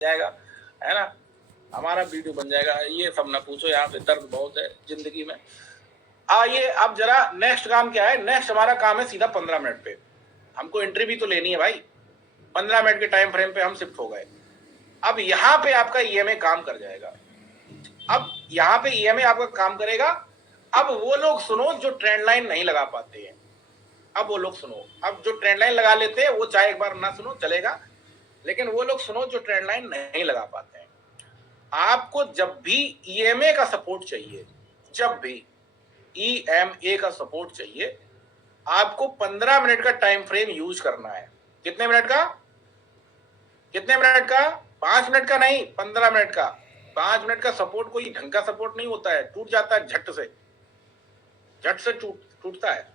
जाएगा, है ना, हमारा वीडियो बन जाएगा। ये सब ना पूछो, यहाँ पे दर्द बहुत है जिंदगी में। आइए अब जरा नेक्स्ट काम क्या है। नेक्स्ट हमारा काम है सीधा 15 मिनट पे। हमको एंट्री भी तो लेनी है भाई। 15 मिनट के टाइम फ्रेम पे हम शिफ्ट हो गए। अब यहाँ पे आपका ईएमए काम कर जाएगा। अब यहाँ पे ईएमए आपका काम करेगा। अब वो लोग सुनो जो ट्रेंड लाइन नहीं लगा पाते हैं। अब वो लोग सुनो, अब जो ट्रेंड लाइन लगा लेते हैं वो चाहे एक बार ना सुनो चलेगा, लेकिन वो लोग सुनो जो ट्रेंड लाइन नहीं लगा पाते हैं। आपको जब भी ईएमए का सपोर्ट चाहिए, जब भी ईएमए का सपोर्ट चाहिए, आपको 15 मिनट का टाइम फ्रेम यूज करना है। कितने मिनट का? कितने मिनट का? 5 मिनट का नहीं, 15 मिनट का। 5 मिनट का सपोर्ट कोई ढंग का सपोर्ट नहीं होता है, टूट जाता है झट से, झट से टूटता है,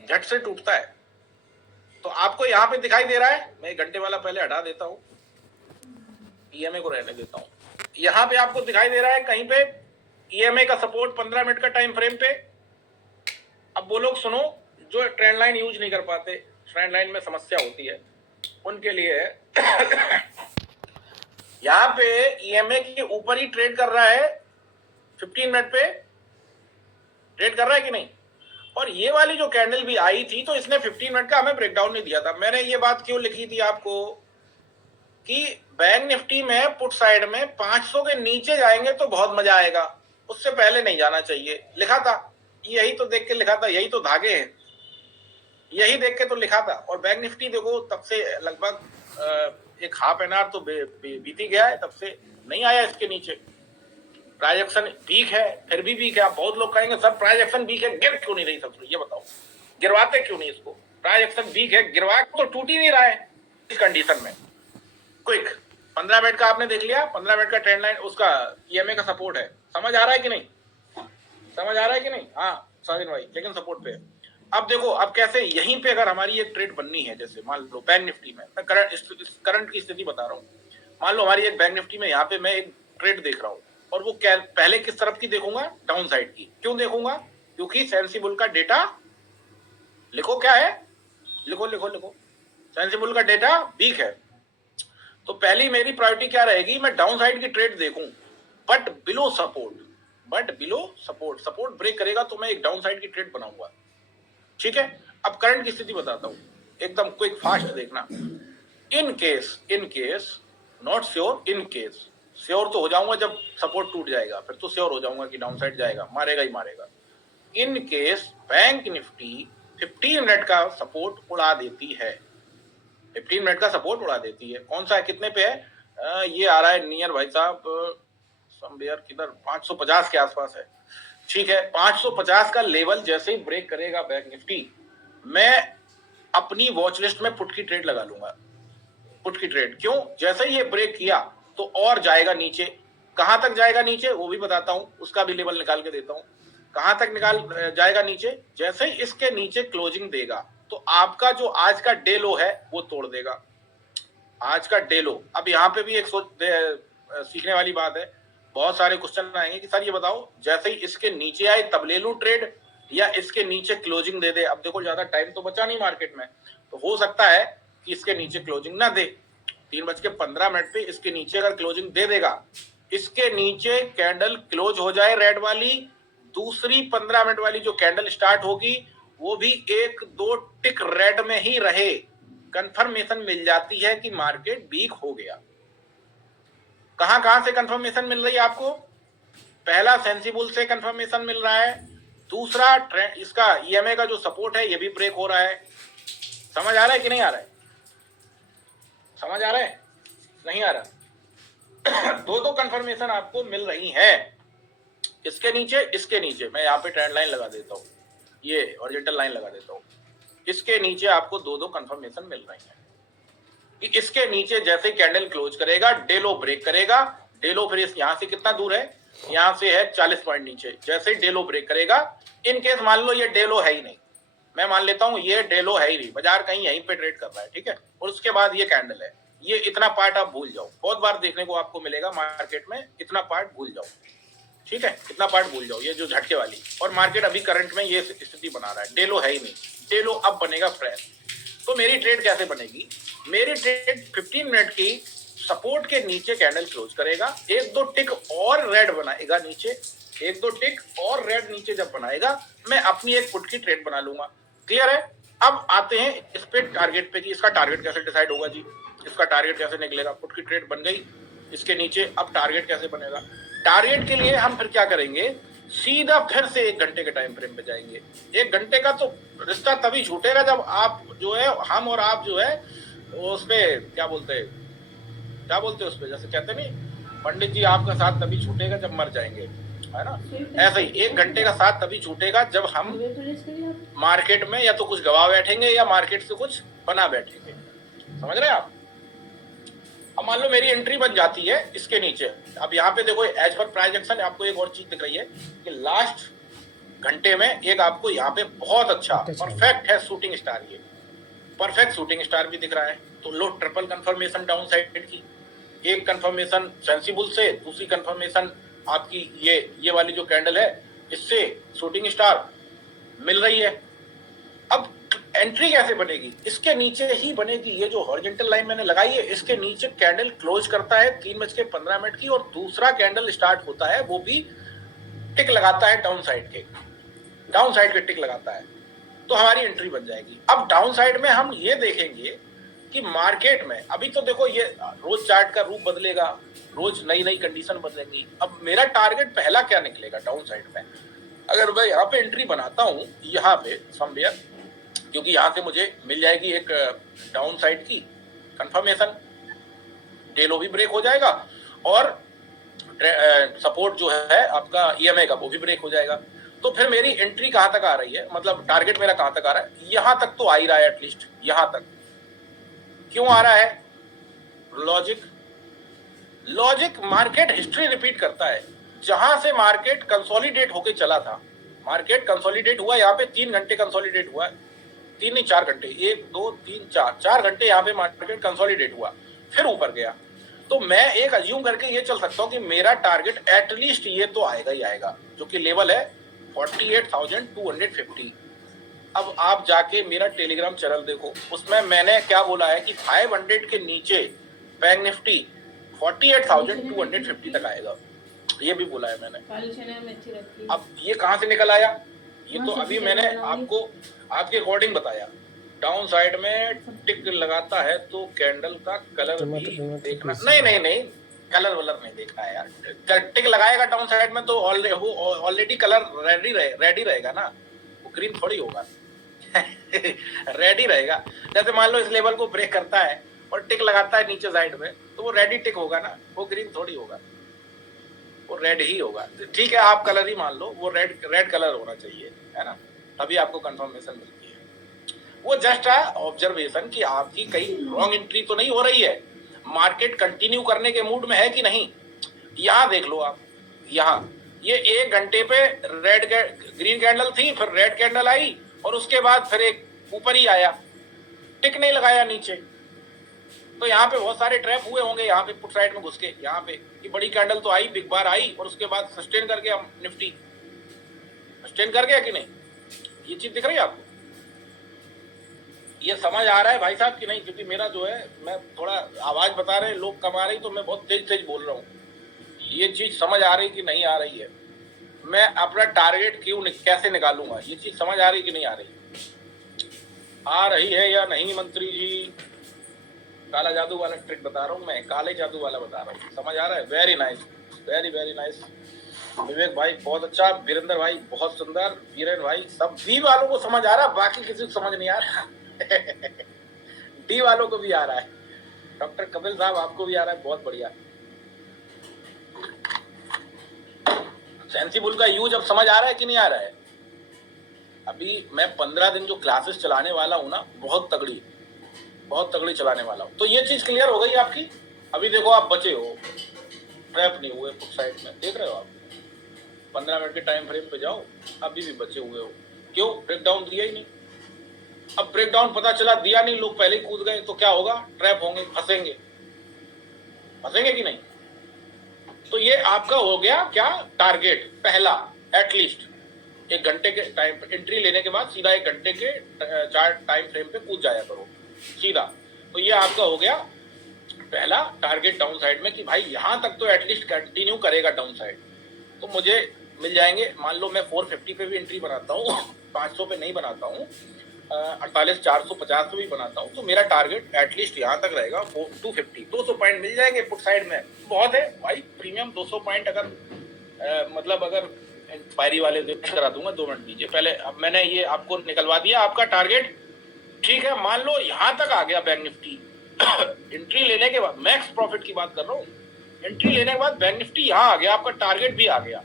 झट से टूटता है। तो आपको यहां पे दिखाई दे रहा है, मैं 1 घंटे वाला पहले हटा देता हूं, ईएमए को रहने देता हूं। यहां पे आपको दिखाई दे रहा है कहीं पे ईएमए का सपोर्ट 15 मिनट का टाइम फ्रेम पे। अब वो लोग सुनो जो ट्रेंड लाइन यूज नहीं कर पाते, ट्रेंड लाइन में समस्या होती है, उनके लिए यहां पे ईएमए के ऊपर ही ट्रेड कर रहा है, 15 मिनट पे ट्रेड कर रहा है कि नहीं। और ये वाली जो कैंडल भी आई थी तो इसने 15 मिनट का हमें ब्रेकडाउन नहीं दिया था। मैंने ये बात क्यों लिखी थी आपको कि बैंक निफ्टी में पुट साइड में 500 के नीचे जाएंगे तो बहुत मजा आएगा, उससे पहले नहीं जाना चाहिए, लिखा था। यही तो देख के लिखा था, यही तो धागे हैं, यही देख के तो लिखा था। और बैंक निफ्टी देखो तब से लगभग एक हाफ एन आवर तो बीती गया है, तब से नहीं आया इसके नीचे। प्राइस एक्शन वीक है, फिर भी वीक है। बहुत लोग कहेंगे सर प्राइस एक्शन वीक है, गिर क्यों नहीं रही सब? ये बताओ, गिरवाते क्यों नहीं इसको? प्राइस एक्शन वीक है, गिरवा तो टूट ही नहीं रहा है इस कंडीशन में। क्विक 15 मिनट का आपने देख लिया, 15 मिनट का ट्रेंड लाइन उसका ईएमए का सपोर्ट है। समझ आ रहा है कि नहीं? समझ आ रहा है कि नहीं? हाँ साजिन भाई, लेकिन सपोर्ट पे। अब देखो, अब कैसे यहीं पे अगर हमारी एक ट्रेड बननी है, जैसे मान लो बैंक निफ्टी में, मैं करंट की स्थिति बता रहा हूँ। मान लो हमारी एक बैंक निफ्टी में यहाँ पे मैं एक ट्रेड देख रहा हूँ, और वो पहले किस तरफ की देखूंगा? डाउन साइड की। क्यों देखूंगा? क्योंकि सेंसिबल का डेटा, लिखो क्या है, लिखो लिखो लिखो, सेंसिबल का डेटा वीक है। तो पहली मेरी प्रायोरिटी क्या रहेगी? मैं डाउन साइड की ट्रेड देखूं, but below support, but below support. Support break करेगा तो मैं एक डाउन साइड की ट्रेड बनाऊंगा, ठीक है। अब करंट की स्थिति बताता हूं, एकदम क्विक फास्ट देखना। In case not sure, in case sure तो हो जाऊंगा जब सपोर्ट टूट जाएगा, फिर तो श्योर हो जाऊंगा कि डाउन साइड जाएगा, मारेगा ही मारेगा। In case bank Nifty 15 minute का सपोर्ट उड़ा देती है, 15 मिनट का सपोर्ट उड़ा देती है। कौन सा है, कितने पे है? ये आ रहा है नियर भाई साहब समवेयर किधर, 550 के आसपास है, ठीक है। 550 का लेवल जैसे ही ब्रेक करेगा बैंक निफ्टी, मैं अपनी वॉच लिस्ट में पुट की ट्रेड लगा लूंगा। पुट की ट्रेड क्यों? जैसे ही ये ब्रेक किया तो और जाएगा नीचे। कहां तक जाएगा नीचे वो भी बताता हूं, उसका भी लेवल निकाल के देता हूं। कहां तक निकाल जाएगा नीचे? जैसे ही इसके नीचे क्लोजिंग देगा तो आपका जो आज का डे लो है वो तोड़ देगा, आज का डे लो। अब यहाँ पे भी एक सीखने वाली बात है। बहुत सारे क्वेश्चन आएंगे कि सर ये बताओ जैसे ही इसके नीचे आए तब ले लूं ट्रेड, या इसके नीचे क्लोजिंग दे दे? अब देखो ज्यादा टाइम तो बचा नहीं मार्केट में, तो हो सकता है कि इसके नीचे क्लोजिंग ना दे। 3:15 पे इसके नीचे अगर क्लोजिंग दे देगा, इसके नीचे कैंडल क्लोज हो जाए रेड वाली, दूसरी 15 मिनट वाली जो कैंडल स्टार्ट होगी वो भी 1-2 टिक रेड में ही रहे, कंफर्मेशन मिल जाती है कि मार्केट वीक हो गया। कहां कहां से कंफर्मेशन मिल रही है आपको? पहला सेंसिबल से कंफर्मेशन मिल रहा है, दूसरा ट्रेंड इसका ईएमए का जो सपोर्ट है ये भी ब्रेक हो रहा है। समझ आ रहा है कि नहीं आ रहा है? समझ आ रहा है? नहीं आ रहा? दो कंफर्मेशन आपको मिल रही है, इसके नीचे मैं यहाँ पे ट्रेंड लाइन लगा देता हूँ, ये हॉरिजॉन्टल लाइन लगा देता हूँ। इसके नीचे आपको दो कंफर्मेशन मिल रही है कि इसके नीचे जैसे कैंडल क्लोज करेगा, डेलो ब्रेक करेगा। डेलो फिर यहाँ से कितना दूर है? यहाँ से है 40 पॉइंट नीचे। जैसे ही डेलो ब्रेक करेगा, इन केस मान लो ये डेलो है ही नहीं, मैं मान लेता हूं ये डेलो है ही नहीं, बाजार कहीं यहीं पे ट्रेड कर रहा है, ठीक है। और उसके बाद ये कैंडल है, ये इतना पार्ट आप भूल जाओ, बहुत बार देखने को आपको मिलेगा मार्केट में, इतना पार्ट भूल जाओ, ठीक है। इतना पार्ट भूल जाओ, ये जो झटके वाली। और मार्केट अभी करंट में ये स्थिति बना रहा है, डेलो है ही नहीं, डेलो अब बनेगा फ्रेश। तो मेरी ट्रेड कैसे बनेगी? मेरी ट्रेड 15 मिनट की सपोर्ट के नीचे कैंडल क्लोज करेगा, एक दो टिक और रेड बनाएगा नीचे, एक दो टिक और रेड नीचे जब बनाएगा मैं अपनी एक पुट की ट्रेड बना लूंगा। क्लियर है? अब आते हैं इस पे टारगेट पे कि इसका टारगेट कैसे डिसाइड होगा जी, इसका टारगेट कैसे निकलेगा। पुट की ट्रेड बन गई इसके नीचे, अब टारगेट कैसे बनेगा। टारगेट के लिए हम फिर क्या करेंगे, सीधा फिर से 1 घंटे के टाइम फ्रेम पे जाएंगे। 1 घंटे का तो रिश्ता तभी छूटेगा जब आप जो है, हम और आप जो है उस पे क्या बोलते हैं उस पे, जैसे कहते नहीं पंडित जी आपका साथ तभी छूटेगा जब मर जाएंगे, है ना। ऐसे ही 1 घंटे का साथ तभी छूटेगा जब हम मार्केट में या तो कुछ गवा बैठेंगे या मार्केट से कुछ बना बैठेंगे। समझ रहे हैं आप? अब मान लो मेरी एंट्री बन जाती है इसके नीचे। अब यहाँ पे देखो एज पर प्राइस एक्शन आपको एक और चीज दिख रही है कि लास्ट घंटे में एक आपको यहाँ पे बहुत अच्छा परफेक्ट है शूटिंग स्टार, ये परफेक्ट शूटिंग स्टार भी दिख रहा है। तो लो ट्रिपल कंफर्मेशन डाउन साइड की, एक कंफर्मेशन सेंसिबल से, दूसरी कंफर्मेशन आपकी ये वाली जो कैंडल है इससे शूटिंग स्टार मिल रही है। अब एंट्री कैसे बनेगी, इसके नीचे ही बनेगी। ये जो हॉरिजॉन्टल लाइन मैंने लगाई है इसके नीचे कैंडल क्लोज करता है 3:15 की, और दूसरा कैंडल स्टार्ट होता है वो भी टिक लगाता है डाउन साइड के टिक लगाता है, तो हमारी एंट्री बन जाएगी। अब डाउन साइड में हम ये देखेंगे कि मार्केट में अभी तो देखो ये रोज चार्ट का रूप बदलेगा, रोज नई नई कंडीशन बदलेंगी। अब मेरा टारगेट पहला क्या निकलेगा डाउन साइड में, अगर मैं यहाँ पे एंट्री बनाता हूँ यहाँ पे समवेयर, क्योंकि यहाँ से मुझे मिल जाएगी एक डाउन साइड की कंफर्मेशन, डेलो भी ब्रेक हो जाएगा और सपोर्ट जो है आपका ईएमए का वो भी ब्रेक हो जाएगा। तो फिर मेरी एंट्री कहाँ तक आ रही है, मतलब टारगेट मेरा कहाँ तक आ रहा है, यहाँ तक तो आ ही रहा है एटलीस्ट। यहाँ तक क्यों आ रहा है, लॉजिक मार्केट हिस्ट्री रिपीट करता है। जहां से मार्केट कंसोलिडेट होके चला था, मार्केट कंसोलिडेट हुआ यहाँ पे 3 घंटे कंसोलिडेट हुआ, 3 नहीं 4 घंटे, 1 2 3 4 घंटे यहाँ पे मार्केट कंसोलिडेट हुआ, फिर ऊपर गया। तो मैं एक अज्यूम करके ये चल सकता हूँ कि मेरा टारगेट एटलीस्ट ये तो आएगा ही आएगा, जो कि लेवल है 48,250। अब आप जाके मेरा टेलीग्राम चैनल देखो, उसमें मैंने क्या बोला है कि 500 के नीचे बैंक निफ्टी 48,250 तक आएगा, ये भी बोला है मैंने। अब ये कहाँ से निकल आया, ये तो अभी मैंने आपको आपके अकॉर्डिंग बताया। डाउन साइड में टिक लगाता है तो कैंडल का कलर भी देखना, नहीं कलर वलर नहीं देखना है यार। टिक लगाएगा डाउन साइड में तो ऑलरेडी कलर रेडी रहेगा ना, वो ग्रीन थोड़ी होगा रेडी रहेगा। जैसे मान लो इस लेवल को ब्रेक करता है और टिक लगाता है नीचे साइड में, तो वो रेडी टिक होगा ना, वो ग्रीन थोड़ी होगा, वो रेड ही होगा। ठीक है आप कलर ही मान लो, वो रेड कलर होना चाहिए, है ना, तभी आपको कंफर्मेशन मिलती है। वो जस्ट है ऑब्जर्वेशन कि आपकी कहीं रॉन्ग एंट्री तो नहीं हो रही है, मार्केट कंटिन्यू करने के मूड में है कि नहीं। यहाँ देख लो आप, यहाँ ये 1 घंटे पे ग्रीन कैंडल थी, फिर रेड कैंडल आई और उसके बाद फिर एक ऊपर ही आया, टिक नहीं लगाया नीचे। तो यहाँ पे बहुत सारे ट्रैप हुए होंगे, यहाँ पे पुट साइड में घुस के, यहाँ पे कि बड़ी कैंडल तो आई, बिग बार आई और उसके बाद सस्टेन करके हम निफ्टी सस्टेन कर गया कि नहीं, ये चीज दिख रही है आपको, ये समझ आ रहा है भाई साहब कि नहीं। क्योंकि मेरा जो है, मैं थोड़ा आवाज बता रहे हैं लोग कम आ रही, तो मैं बहुत तेज बोल रहा हूँ, ये चीज समझ आ रही कि नहीं आ रही है, मैं अपना टारगेट कैसे निकालूंगा, ये चीज समझ आ रही कि नहीं आ रही, आ रही है या नहीं मंत्री जी। काला जादू वाला ट्रिक बता रहा हूँ मैं, काले जादू वाला बता रहा हूँ, समझ आ रहा है। वेरी नाइस, वेरी नाइस विवेक भाई, बहुत अच्छा। वीरेंद्र भाई बहुत सुंदर, वीरेन भाई, सभी वालों को समझ आ रहा, बाकी किसी को समझ नहीं आ रहा डी वालों को भी आ रहा है, डॉक्टर कपिल साहब आपको भी आ रहा है, बहुत बढ़िया। सेंसिबल का यूज अब समझ आ रहा है कि नहीं आ रहा है। अभी मैं 15 दिन जो क्लासेस चलाने वाला हूँ ना, बहुत तगड़ी चलाने वाला हूँ। तो ये चीज क्लियर हो गई आपकी। अभी देखो आप बचे हो, ट्रैप नहीं हुए पुट साइड में, देख रहे हो आप, 15 मिनट के टाइम फ्रेम पे जाओ, अभी भी बचे हुए हो। क्यों, ब्रेकडाउन दिया ही नहीं। अब ब्रेकडाउन पता चला दिया नहीं, लोग पहले ही कूद गए, तो क्या होगा, ट्रैप होंगे, फंसेंगे कि नहीं। तो ये आपका हो गया क्या, टारगेट पहला, एटलीस्ट 1 घंटे के टाइम एंट्री लेने के बाद सीधा 1 घंटे के चार्ट टाइम फ्रेम पे कूद जाया करो सीधा। तो ये आपका हो गया पहला टारगेट डाउन साइड में कि भाई यहां तक तो एटलीस्ट कंटिन्यू करेगा डाउन साइड, तो मुझे मिल जाएंगे। मान लो मैं 450 पे भी एंट्री बनाता हूँ 500 पे नहीं बनाता हूँ, 48,450 पे भी बनाता हूँ, तो मेरा टारगेट एटलीस्ट यहाँ तक रहेगा 250, 200 पॉइंट मिल जाएंगे पुट साइड में। बहुत है भाई प्रीमियम 200 पॉइंट। अगर मतलब अगर एक्सपायरी वाले करा दूंगा, 2 मिनट दीजिए पहले। अब मैंने ये आपको निकलवा दिया आपका टारगेट, ठीक है। मान लो यहाँ तक आ गया बैंक निफ्टी एंट्री लेने के बाद, मैक्स प्रॉफिट की बात कर रहा हूँ, एंट्री लेने के बाद बैंक निफ्टी यहाँ आ गया, आपका टारगेट भी आ गया,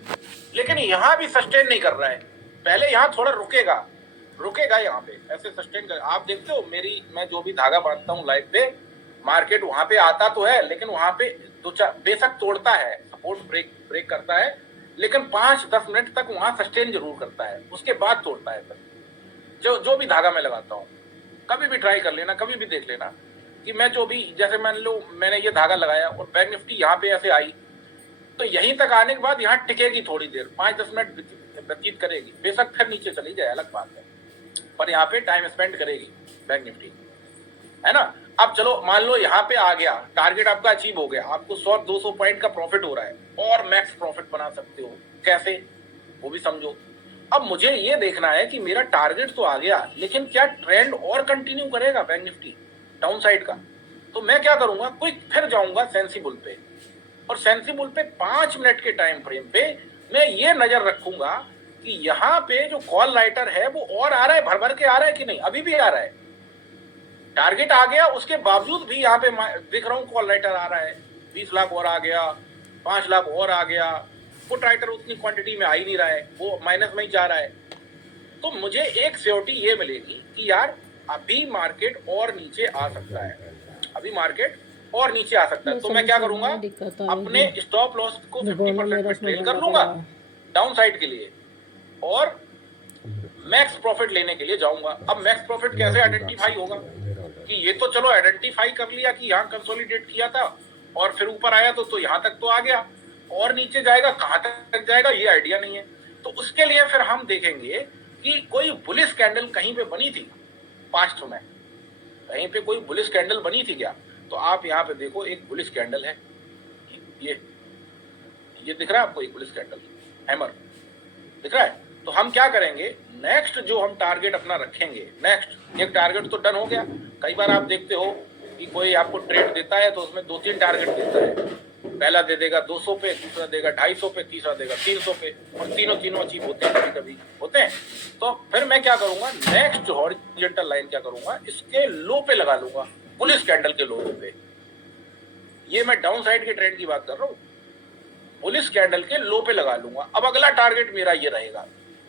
लेकिन यहाँ भी सस्टेन नहीं कर रहा है। पहले यहाँ थोड़ा रुकेगा यहाँ पे, ऐसे सस्टेन कर। आप देखते हो मैं जो भी धागा बांधता हूँ लाइव पे, मार्केट वहां पे आता तो है, लेकिन वहां पे बेशक तोड़ता है, सपोर्ट ब्रेक करता है, लेकिन 5-10 मिनट तक वहां सस्टेन जरूर करता है, उसके बाद तोड़ता है। जो भी धागा मैं लगाता हूँ, कभी भी ट्राई कर लेना, कभी भी देख लेना कि मैं जो भी, जैसे मान लो मैंने ये धागा लगाया और बैंक निफ्टी यहाँ पे ऐसे आई, तो यहीं तक आने के बाद यहाँ टिकेगी थोड़ी देर, 5-10 मिनट व्यतीत करेगी, बेशक फिर नीचे चली जाए अलग बात है, पर यहाँ पे टाइम स्पेंड करेगी बैंक निफ्टी, है ना। अब चलो मान लो यहाँ पे आ गया, टारगेट आपका अचीव हो गया, आपको 100-200 पॉइंट का प्रॉफिट हो रहा है, और मैक्स प्रॉफिट बना सकते हो। कैसे, वो भी समझो। अब मुझे ये देखना है कि मेरा टारगेट तो आ गया, लेकिन क्या ट्रेंड और कंटिन्यू करेगा बैंक निफ्टी डाउन साइड का। तो मैं क्या करूंगा, क्विक फिर जाऊंगा सेंसिबल पे, और सेंसिबल पे 5 मिनट के टाइम फ्रेम पे मैं ये नजर रखूंगा कि यहाँ पे जो कॉल राइटर है वो और आ रहा है, भर भर के आ रहा है कि नहीं। अभी भी आ रहा है, टारगेट आ गया, उसके बावजूद भी यहाँ पे देख रहा हूँ कॉल राइटर आ रहा है, 20 लाख और आ गया, 5 लाख और आ गया। पुट राइटर उतनी क्वांटिटी में आ ही नहीं रहा है, वो माइनस में ही जा रहा है। तो मुझे एक सिक्योरिटी ये मिलेगी कि यार अभी मार्केट और नीचे आ सकता है, अभी मार्केट और नीचे आ सकता है। तो मैं क्या करूंगा, अपने स्टॉप लॉस को 50% पे ट्रेल कर लूंगा डाउन साइड के लिए, और मैक्स प्रॉफिट लेने के लिए जाऊंगा। अब मैक्स प्रॉफिट कैसे आइडेंटिफाई होगा, कि ये तो चलो आइडेंटिफाई कर लिया कि यहाँ कंसोलिडेट किया था और फिर ऊपर आया तो यहाँ तक तो आ गया, और नीचे जाएगा कहाँ तक जाएगा ये आइडिया नहीं है। तो उसके लिए फिर हम देखेंगे कि कोई बुलिश कैंडल कहीं पे बनी थी पास्ट में, कहीं पे कोई बुलिश कैंडल बनी थी क्या। तो आप यहाँ पे देखो, एक बुलिश कैंडल है, ये दिख रहा है आपको, एक बुलिश कैंडल हैमर दिख रहा है। तो हम क्या करेंगे, नेक्स्ट जो हम टारगेट अपना रखेंगे, नेक्स्ट एक टारगेट तो डन हो गया। कई बार आप देखते हो कि कोई आपको ट्रेड देता है तो उसमें 2-3 टारगेट देता है, पहला दे देगा 200 पे, दूसरा देगा 250 पे, तीसरा देगा 300 पे, और तीनों अचीव होते हैं, कभी कभी होते हैं। तो फिर मैं क्या करूंगा, नेक्स्ट हॉरिजॉन्टल लाइन क्या करूंगा, इसके लो पे लगा लूंगा, बुलिश कैंडल के लो पे। ये मैं डाउन साइड के ट्रेंड की बात कर रहा हूँ, बुलिश कैंडल के लो पे लगा लूंगा। अब अगला टारगेट मेरा ये रहेगा,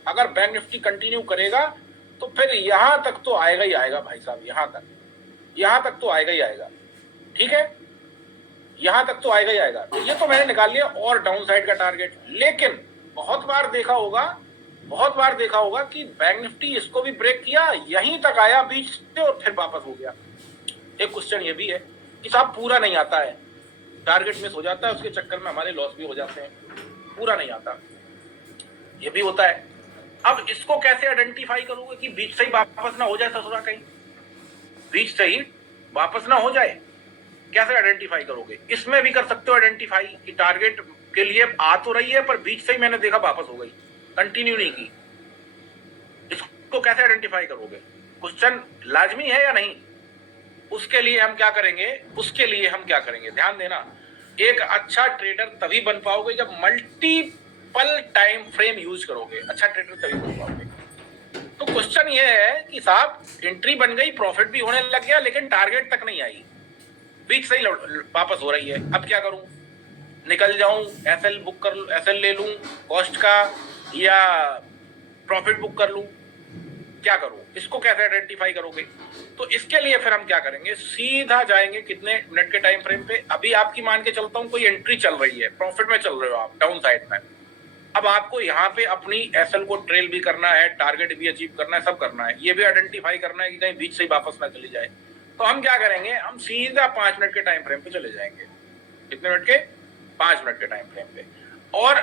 अगर बैंक निफ्टी कंटिन्यू करेगा तो फिर यहां तक तो आएगा ही आएगा भाई साहब, यहां तक तो आएगा ही आएगा, ठीक है, यहां तक तो आएगा ही आएगा। तो ये तो मैंने निकाल लिया और डाउन साइड का टारगेट। लेकिन बहुत बार देखा होगा कि बैंक निफ्टी इसको भी ब्रेक किया, यहीं तक आया बीच से और फिर वापस हो गया। एक क्वेश्चन ये भी है कि साहब पूरा नहीं आता है, टारगेट मिस हो जाता है, उसके चक्कर में हमारे लॉस भी हो जाते हैं, पूरा नहीं आता, ये भी होता है। अब इसको कैसे आइडेंटिफाई करोगे कि बीच से ही वापस ना हो जाए, ससुरा कहीं बीच से ही वापस ना हो जाए, कैसे आइडेंटिफाई करोगे। इसमें भी कर सकते हो आइडेंटिफाई कि टारगेट के लिए आ तो रही है पर बीच से ही मैंने देखा वापस हो गई, कंटिन्यू नहीं की। इसको कैसे आइडेंटिफाई करोगे, क्वेश्चन लाजमी है या नहीं। उसके लिए हम क्या करेंगे, ध्यान देना। एक अच्छा ट्रेडर तभी बन पाओगे जब मल्टीपल टाइम फ्रेम यूज करोगे, अच्छा ट्रेडर तभी बन पाओगे। तो क्वेश्चन ये है कि साहब एंट्री बन गई, प्रॉफिट भी होने लग गया, लेकिन टारगेट तक नहीं आई, बीच से ही वापस हो रही है। अब क्या करूं, निकल जाऊं, एसएल ले लूं कॉस्ट का, या प्रॉफिट बुक कर लूं, क्या करूं, इसको कैसे आइडेंटिफाई करोगे। तो इसके लिए फिर हम क्या करेंगे, सीधा जाएंगे कितने मिनट के टाइम फ्रेम पे। अभी आपकी मान के चलता हूं कोई एंट्री चल रही है, प्रॉफिट में चल रहे हो आप डाउन साइड में। अब आपको यहाँ पे अपनी एसएल को ट्रेल भी करना है, टारगेट भी अचीव करना है, सब करना है, ये भी आइडेंटिफाई करना है कि कहीं बीच से ही वापस ना चली जाए। तो हम क्या करेंगे, हम सीधा 5 मिनट के टाइम फ्रेम पे चले जाएंगे। कितने मिनट के, 5 मिनट के टाइम फ्रेम पे। और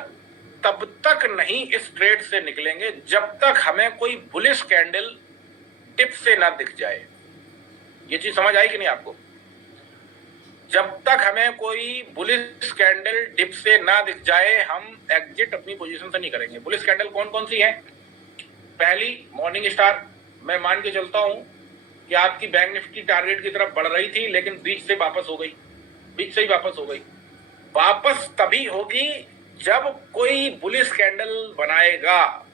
तब तक नहीं इस ट्रेड से निकलेंगे जब तक हमें कोई बुलिश कैंडल टिप से ना दिख जाए। ये चीज समझ आई कि नहीं आपको। जब तक हमें कोई बुलिश कैंडल डिप से ना दिख जाए हम एग्जिट अपनी पोजीशन से नहीं करेंगे। बुलिश कैंडल कौन कौन सी है? पहली मॉर्निंग स्टार, मैं मान के चलता हूं कि आपकी बैंक निफ्टी टारगेट की तरफ बढ़ रही थी लेकिन बीच से वापस हो गई, बीच से ही वापस हो गई। वापस तभी होगी जब कोई बुलिश कैंडल बनाएगा,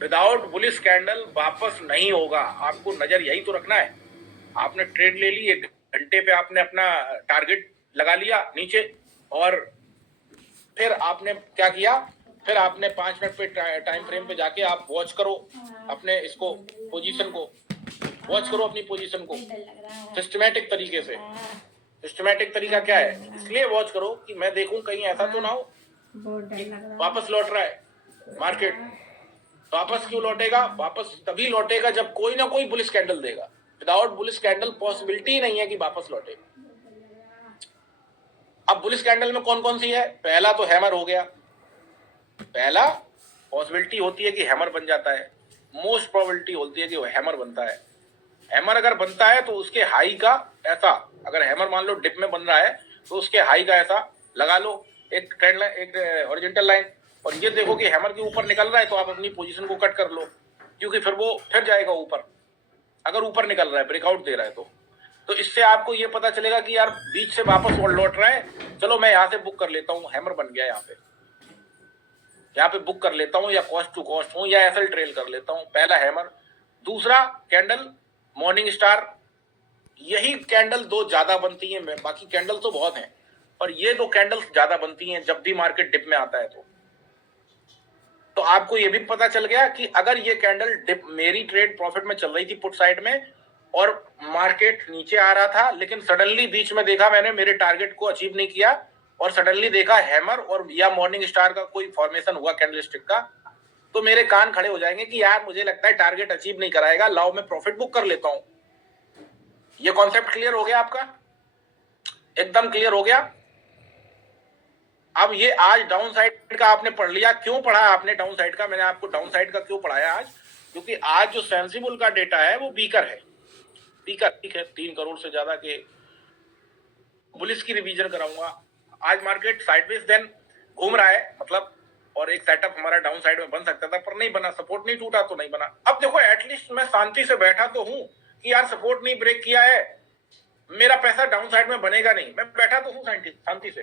विदाउट बुलिश कैंडल वापस नहीं होगा। आपको नजर यही तो रखना है। आपने ट्रेड ले ली, 1 घंटे पे आपने अपना टारगेट लगा लिया नीचे, और फिर आपने क्या किया, फिर आपने 5 मिनट पे टाइम फ्रेम पे जाके आप वॉच करो अपने इसको, पोजीशन को वॉच करो, अपनी पोजीशन को सिस्टमैटिक तरीके से। सिस्टमैटिक तरीका क्या है? इसलिए वॉच करो कि मैं देखूं कहीं ऐसा तो ना हो वापस लौट रहा है मार्केट। वापस क्यों लौटेगा? वापस तभी लौटेगा जब कोई ना कोई बुलिश कैंडल देगा। विदाउट बुलिश कैंडल पॉसिबिलिटी नहीं है कि वापस लौटे। अब बुलिश कैंडल में कौन कौन सी है? पहला तो हैमर हो गया। पहला पॉसिबिलिटी होती है कि हैमर बन जाता है, मोस्ट प्रोबेबिलिटी होती है कि वो हैमर बनता है। हैमर अगर बनता है तो उसके हाई का ऐसा, अगर हैमर मान लो डिप में बन रहा है तो उसके हाई का ऐसा लगा लो एक ट्रेंड लाइन, एक हॉरिजॉन्टल लाइन, और ये देखो कि हैमर के ऊपर निकल रहा है तो आप अपनी पोजीशन को कट कर लो, क्योंकि फिर वो फिर जाएगा ऊपर। अगर ऊपर निकल रहा है, ब्रेकआउट दे रहा है तो इससे आपको ये पता चलेगा कि यार बीच से वापस लौट रहा है, चलो मैं यहाँ से बुक कर लेता हूँ, हैमर बन गया यहाँ पे बुक कर लेता हूँ, या कॉस्ट टू कॉस्ट हूँ, या एसएल ट्रेल कर लेता हूँ। पहला हैमर। दूसरा कैंडल मॉर्निंग स्टार। यही कैंडल 2 ज्यादा बनती हैं, बाकी कैंडल तो बहुत हैं, पर ये 2 कैंडल्स ज्यादा बनती हैं जब भी मार्केट डिप में आता है। तो आपको ये भी पता चल गया कि अगर ये कैंडल डिप, मेरी ट्रेड प्रॉफिट में चल रही थी पुट साइड में, और मार्केट नीचे आ रहा था, लेकिन सडनली बीच में देखा मैंने मेरे टारगेट को अचीव नहीं किया, और सडनली देखा हैमर और या मॉर्निंग स्टार का कोई फॉर्मेशन हुआ कैंडलस्टिक का, तो मेरे कान खड़े हो जाएंगे कि यार मुझे लगता है टारगेट अचीव नहीं कराएगा, लाओ मैं प्रॉफिट बुक कर लेता हूं। ये कॉन्सेप्ट क्लियर हो गया आपका? एकदम क्लियर हो गया। अब ये आज डाउन साइड का आपने पढ़ लिया। क्यों पढ़ा आपने डाउन साइड का? मैंने आपको डाउन साइड का क्यों पढ़ाया आज? क्योंकि आज जो सेंसिबल का डेटा है वो वीकर है, वीकर, ठीक है। 3 करोड़ से ज्यादा के बुलिश की रिवीजन कराऊंगा। आज मार्केट साइडवेज देन घूम रहा है, मतलब, और एक सेटअप हमारा डाउन साइड में बन सकता था पर नहीं बना, सपोर्ट नहीं टूटा तो नहीं बना। अब देखो एटलीस्ट मैं शांति से बैठा तो हूं कि यार सपोर्ट नहीं ब्रेक किया है, मेरा पैसा डाउन साइड में बनेगा नहीं, मैं बैठा तो हूं शांति से।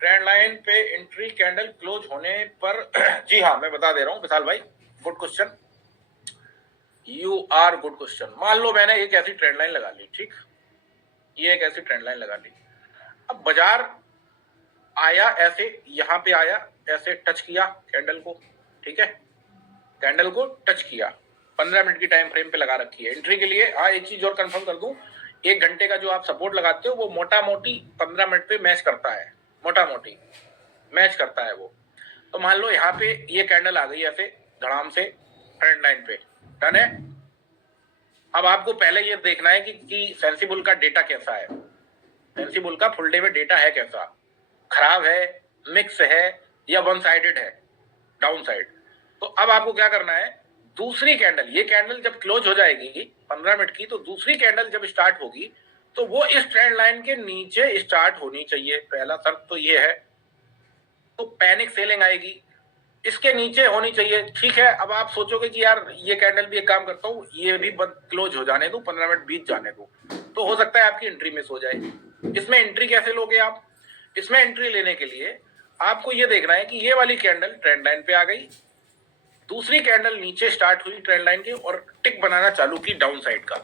ट्रेंड लाइन पे एंट्री कैंडल क्लोज होने पर जी हाँ, मैं बता दे रहा हूं विशाल भाई, good question, you are good question. मान लो मैंने एक ऐसी ट्रेंड लाइन लगा ली, ठीक, ये एक ऐसी ट्रेंड लाइन लगा ली। अब बाजार आया ऐसे, यहां पे आया ऐसे, टच किया कैंडल को, ठीक है, कैंडल को टच किया, 15 मिनट की टाइम फ्रेम पे लगा रखी है एंट्री के लिए। हाँ, एक चीज और कंफर्म कर दूं, 1 घंटे का जो आप सपोर्ट लगाते हो वो मोटा मोटी 15 मिनट पे मैच करता है, मोटा मोटी मैच करता है वो। तो मान लो यहाँ पे ये कैंडल आ गई ऐसे धड़ाम से ट्रेंड लाइन पे, डन है। अब आपको पहले ये देखना है कि सेंसिबल का डेटा कैसा है, सेंसिबल का फुल डे में डेटा है कैसा, खराब है, मिक्स है, या वन साइडेड है, डाउन साइड। तो अब आपको क्या करना है, दूसरी कैंडल, ये कैंडल जब क्लोज हो जाएगी 15 मिनट की, तो दूसरी कैंडल जब स्टार्ट होगी तो वो इस ट्रेंड लाइन के नीचे स्टार्ट होनी चाहिए। पहला शर्त तो ये है। तो पैनिक सेलिंग आएगी, इसके नीचे होनी चाहिए, ठीक है। अब आप सोचोगे कि यार ये कैंडल भी एक काम करता हूँ, ये भी क्लोज हो जाने दो, 15 मिनट बीत जाने दो, तो हो सकता है आपकी एंट्री मिस हो जाए। इसमें एंट्री कैसे लोगे आप? इसमें एंट्री लेने के लिए आपको ये देखना है कि ये वाली कैंडल ट्रेंड लाइन पे आ गई, दूसरी कैंडल नीचे स्टार्ट हुई ट्रेंड लाइन के और टिक बनाना चालू की डाउन साइड का,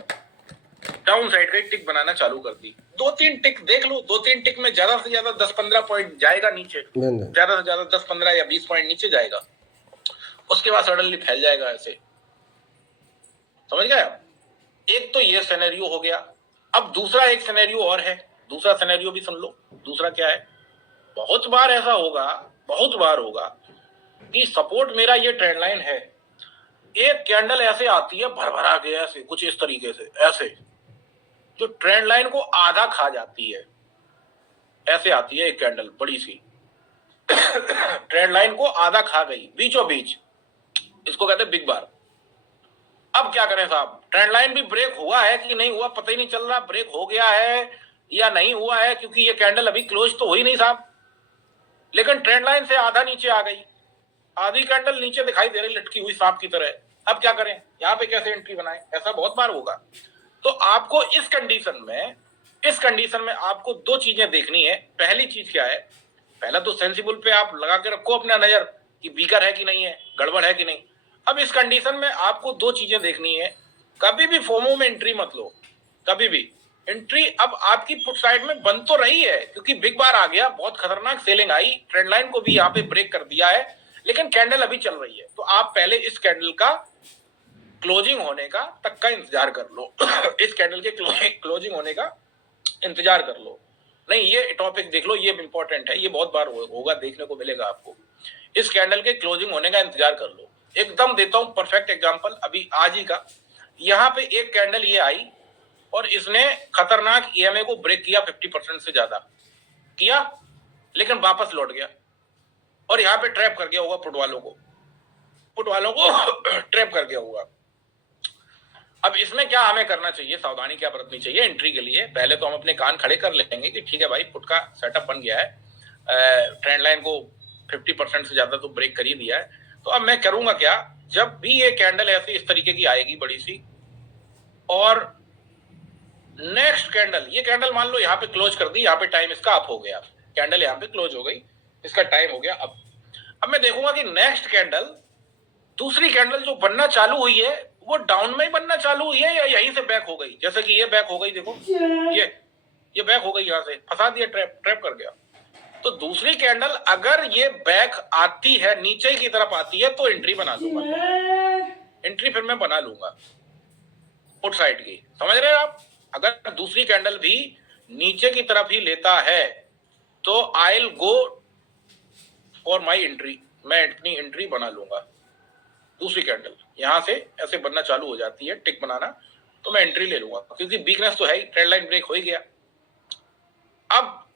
डाउन साइड का टिक बनाना चालू कर दी। 2-3 टिक देख लो, 2-3 टिक में ज्यादा से ज्यादा 10-15 पॉइंट जाएगा नीचे, ज्यादा से ज्यादा 10-15 या 20 पॉइंट नीचे जाएगा, उसके बाद सडनली फैल जाएगा ऐसे, समझ गए? एक तो ये सिनेरियो हो गया। अब दूसरा एक सिनेरियो और है, दूसरा सिनेरियो भी सुन लो। दूसरा क्या है, बहुत बार ऐसा होगा, बहुत बार होगा कि सपोर्ट मेरा ये ट्रेंड लाइन है, एक कैंडल ऐसे आती है भरभरा के ऐसे, कुछ इस तरीके से ऐसे, जो ट्रेंड लाइन को आधा खा जाती है, ऐसे आती है एक कैंडल बड़ी सी ट्रेंड लाइन को आधा खा गई बीचों बीच, इसको कहते हैं बिग बार। अब क्या करें साहब, ट्रेंड लाइन भी ब्रेक हुआ है कि नहीं हुआ पता ही नहीं चल रहा, ब्रेक हो गया है या नहीं हुआ है, क्योंकि ये कैंडल अभी क्लोज तो हुई नहीं साहब, लेकिन ट्रेंड लाइन से आधा नीचे आ गई, आधी कैंडल नीचे दिखाई दे रही लटकी हुई सांप की तरह। अब क्या करें, यहां पे कैसे एंट्री बनाएं? ऐसा बहुत बार होगा। तो आपको इस कंडीशन में आपको दो चीजें देखनी है। पहली चीज क्या है, पहला तो सेंसिबल पे आप लगा के रखो अपना नजर कि वीकर है कि नहीं है, गड़बड़ है कि नहीं। अब इस कंडीशन में आपको दो चीजें देखनी है। कभी भी फोमो में एंट्री मत लो, कभी भी एंट्री। अब आपकी पुट साइड में बंद तो रही है, क्योंकि बिग बार आ गया, बहुत खतरनाक सेलिंग आई, ट्रेंड लाइन को भी यहाँ पे ब्रेक कर दिया है, लेकिन कैंडल अभी चल रही है। तो आप पहले इस कैंडल का क्लोजिंग होने का तक का इंतजार कर लो। इस कैंडल के क्लोजिंग होने का इंतजार कर लो। नहीं, ये टॉपिक देख लो, ये इंपॉर्टेंट है, ये बहुत बार होगा, देखने को मिलेगा आपको। इस कैंडल के क्लोजिंग होने का इंतजार कर लो। एकदम देता हूं परफेक्ट एग्जांपल अभी आज ही का। यहां पे एक कैंडल ये आई और इसने खतरनाक ईएमए को ब्रेक किया, 50% से ज्यादा किया, लेकिन वापस लौट गया और यहां पे ट्रैप कर गया होगा पुट वालों को ट्रैप कर गया होगा। अब इसमें क्या हमें करना चाहिए, सावधानी क्या बरतनी चाहिए एंट्री के लिए? पहले तो हम अपने कान खड़े कर लेंगे कि ठीक है भाई, पुट का सेटअप बन गया है, ट्रेंड लाइन को 50% से ज्यादा तो ब्रेक कर ही दिया है। तो अब मैं करूंगा क्या, जब भी ये कैंडल ऐसी इस तरीके की आएगी बड़ी सी, और नेक्स्ट कैंडल, ये कैंडल मान लो यहाँ पे क्लोज कर दी, यहाँ पे टाइम इसका अप हो गया, कैंडल यहाँ पे क्लोज हो गई, इसका टाइम हो गया अप। अब मैं देखूंगा कि नेक्स्ट कैंडल, दूसरी कैंडल जो बनना चालू हुई है, वो डाउन में ही बनना चालू हुई है या यहीं से बैक हो गई? जैसे कि ये बैक हो गई, देखो ये बैक हो गई, यहां से फंसा दिया, ट्रैप कर गया। तो दूसरी कैंडल अगर ये बैक आती है, नीचे की तरफ आती है, तो एंट्री बना लूंगा, एंट्री फिर मैं बना लूंगा पुट साइड की। समझ रहे हैं आप? अगर दूसरी कैंडल भी नीचे की तरफ ही लेता है तो I will go for my entry, मैं अपनी एंट्री बना लूंगा। दूसरी कैंडल यहां से ऐसे बनना चालू हो जाती है, टिक बनाना, तो मैं एंट्री ले लूंगा, क्योंकि वीकनेस तो है ही, ट्रेंड लाइन ब्रेक हो ही गया। अब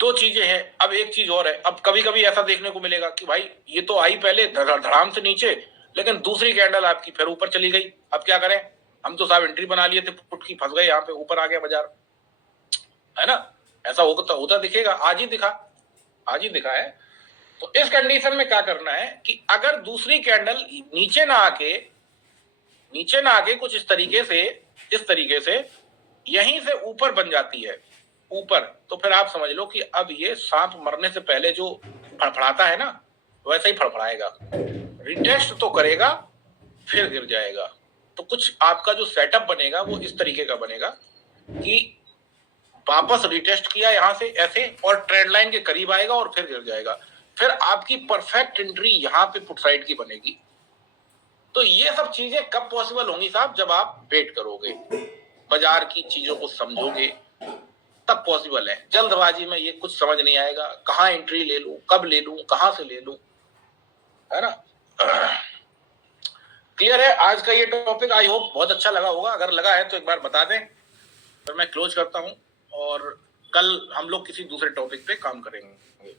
दो चीजें हैं, अब एक चीज और है। अब कभी कभी ऐसा देखने को मिलेगा कि भाई ये तो आई पहले धड़ाम से नीचे, लेकिन दूसरी कैंडल आपकी फिर ऊपर चली गई। अब क्या करें, हम तो साहब एंट्री बना लिए थे पुट की, फंस गए यहाँ पे, ऊपर आ गया बाजार, है ना? ऐसा होता दिखेगा, आज ही दिखा है। तो इस कंडीशन में क्या करना है कि अगर दूसरी कैंडल नीचे ना आके कुछ इस तरीके से यहीं से ऊपर बन जाती है, ऊपर, तो फिर आप समझ लो कि अब ये सांप मरने से पहले जो फड़फड़ाता है ना, वैसे ही फड़फड़ाएगा, रिटेस्ट तो करेगा, फिर गिर जाएगा। तो कुछ आपका जो सेटअप बनेगा वो इस तरीके का बनेगा कि वापस रिटेस्ट किया यहां से ऐसे, और ट्रेंड लाइन के करीब आएगा और फिर गिर जाएगा। फिर आपकी परफेक्ट एंट्री यहां पे पुट साइड की बनेगी। तो ये सब चीजें कब पॉसिबल होंगी साहब? जब आप वेट करोगे, बाजार की चीजों को समझोगे, तब पॉसिबल है। जल्दबाजी में ये कुछ समझ नहीं आएगा, कहां एंट्री ले लूं, कब ले लूं, कहां से ले लूं, है ना? क्लियर है आज का ये टॉपिक? आई होप बहुत अच्छा लगा होगा। अगर लगा है तो एक बार बता दें, फिर मैं क्लोज करता हूं, और कल हम लोग किसी दूसरे टॉपिक पे काम करेंगे।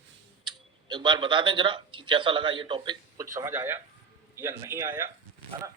एक बार बता दें जरा कि कैसा लगा ये टॉपिक, कुछ समझ आया या नहीं आया, है ना?